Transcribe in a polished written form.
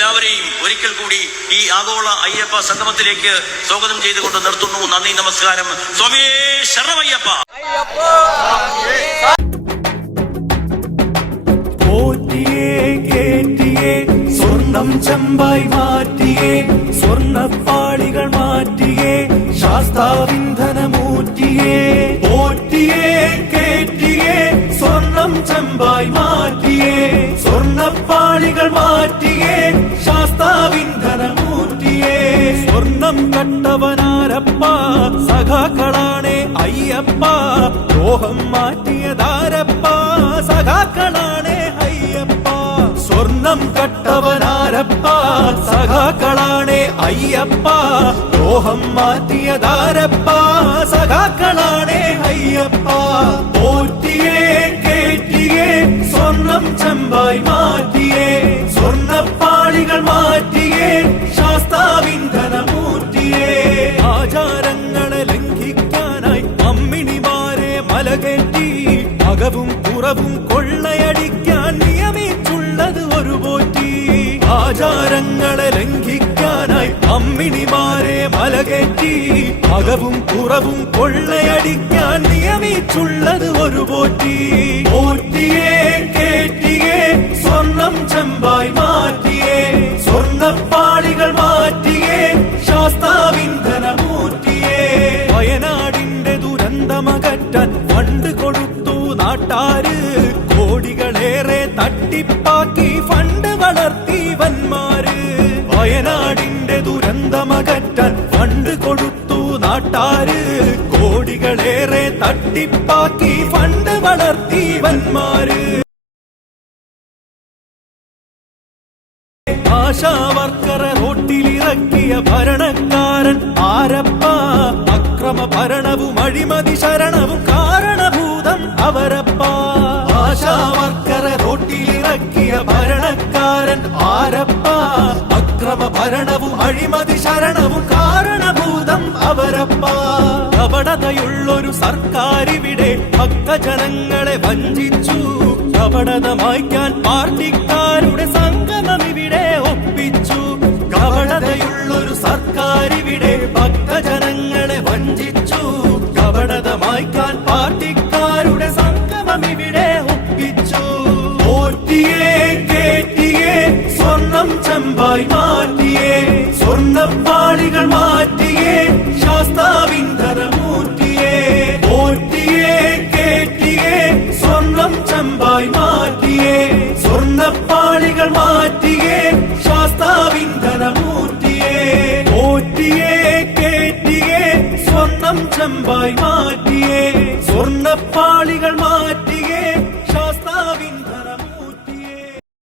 എല്ലാവരെയും ഒരിക്കൽ കൂടി ഈ ആഗോള അയ്യപ്പ സംഗമത്തിലേക്ക് സ്വാഗതം ചെയ്തുകൊണ്ട് നിർത്തുന്നു. നന്ദി, നമസ്കാരം. സ്വാമിയേ ശരണമയ്യപ്പ. സ്വർണം ചെമ്പായി മാറ്റിയേ, സ്വർണ്ണപ്പാളികൾ മാറ്റിയേ, ശാസ്താവിന്ധനമൂറ്റിയേ, പോറ്റിയേ കേറ്റിയേ, സ്വർണം ചെമ്പായി മാറ്റിയേ, സ്വർണ്ണപ്പാളികൾ മാറ്റിയേ, ശാസ്താവിന്ധനമൂറ്റിയേ. സ്വർണം കട്ടവനാരപ്പ, സഖാക്കളാണേ അയ്യപ്പ, ലോഹം മാറ്റിയതാരപ്പ, സഖാക്കളാണേ അയ്യപ്പ. സ്വർണം കട്ടവനാരപ്പ, സഖാക്കളാണേ അയ്യപ്പ, ലോഹം മാറ്റിയതാരപ്പ, സഖാക്കളാണേ അയ്യപ്പ. പോറ്റിയേ കേറ്റിയേ, സ്വർണം ചെമ്പായി മാറ്റിയേ, സ്വർണ്ണപ്പാളികൾ മാറ്റിയേ, ശാസ്താവിന്ധനമൂർത്തിയേ. ആചാരങ്ങളെ ലംഘിക്കാനായി അമ്മിണിമാരെ മലകേറ്റി, അകവും പുറവും കൊള്ളയടിക്കാൻ നിയമിച്ചുള്ളത് ഒരു പോറ്റി. ആചാരങ്ങളെ ലംഘിക്കാനായി അമ്മിണിമാരെ മലകേറ്റി, അകവും പുറവും കൊള്ളയടിക്കാൻ നിയമിച്ചുള്ളത് ഒരു പോറ്റി. പോറ്റിയേ കേറ്റിയേ, സ്വർണം ചെമ്പായി മാറ്റിയേ, സ്വർണ്ണപ്പാളികൾ മാറ്റിയേ, ശാസ്താവിന്ധനമൂർത്തിയേ. വയനാടിന്റെ ദുരന്തമകറ്റാൻ ഫണ്ട് കൊടുത്തു നാട്ടാര്, കോടികളേറെ തട്ടിപ്പാക്കി ഫണ്ട് വളർത്തി വന്മാര്. വയനാടിന്റെ ദുരന്തമകറ്റാൻ ഫണ്ട് കൊടുത്തു നാട്ടാര്, കോടികളേറെ തട്ടിപ്പാക്കി ഫണ്ട് വളർത്തി വന്മാര്. ആശാവർക്കറെ റോട്ടിലിറക്കിയ ഭരണക്കാരൻ ആരപ്പ, അക്രമ ഭരണവും അഴിമതി ശരണവും കാരണഭൂതം അവരപ്പ. ആശാവർക്കറെ റോട്ടിലിറക്കിയ ഭരണക്കാരൻ ആരപ്പ, അക്രമ ഭരണവും അഴിമതി ശരണവും കാരണഭൂതം അവരപ്പ. കപടതയുള്ളൊരു സർക്കാരിവിടെ ഭക്തജനങ്ങളെ വഞ്ചിച്ചു, കപടത മായ്ക്കാൻ പാർട്ടിക്കാരുടെ സംഗമം ഇവിടെ ഒപ്പിച്ചു. കപടതയുള്ളൊരു സർക്കാരിവിടെ ഭക്തജനങ്ങളെ വഞ്ചിച്ചു, കപടത മായ്ക്കാൻ പാർട്ടിക്കാരുടെ സംഗമം ഇവിടെ ഒപ്പിച്ചു. പോറ്റിയേ കേറ്റിയേ, സ്വർണം ചെമ്പായി മാറ്റിയേ, സ്വർണ്ണപ്പാളികൾ മാറ്റിയേ, ശാസ്താവിന്ധനമൂർത്തിയേ. പോറ്റിയേ കേറ്റിയേ, സ്വർണം ചെമ്പായി മാറ്റിയേ, സ്വർണ്ണപ്പാളികൾ മാറ്റിയേ, ശാസ്താവിന്ധനമൂർത്തിയേ. പോറ്റിയേ കേറ്റിയേ, സ്വർണം ചെമ്പായി മാറ്റിയേ, സ്വർണ്ണപ്പാളികൾ മാറ്റി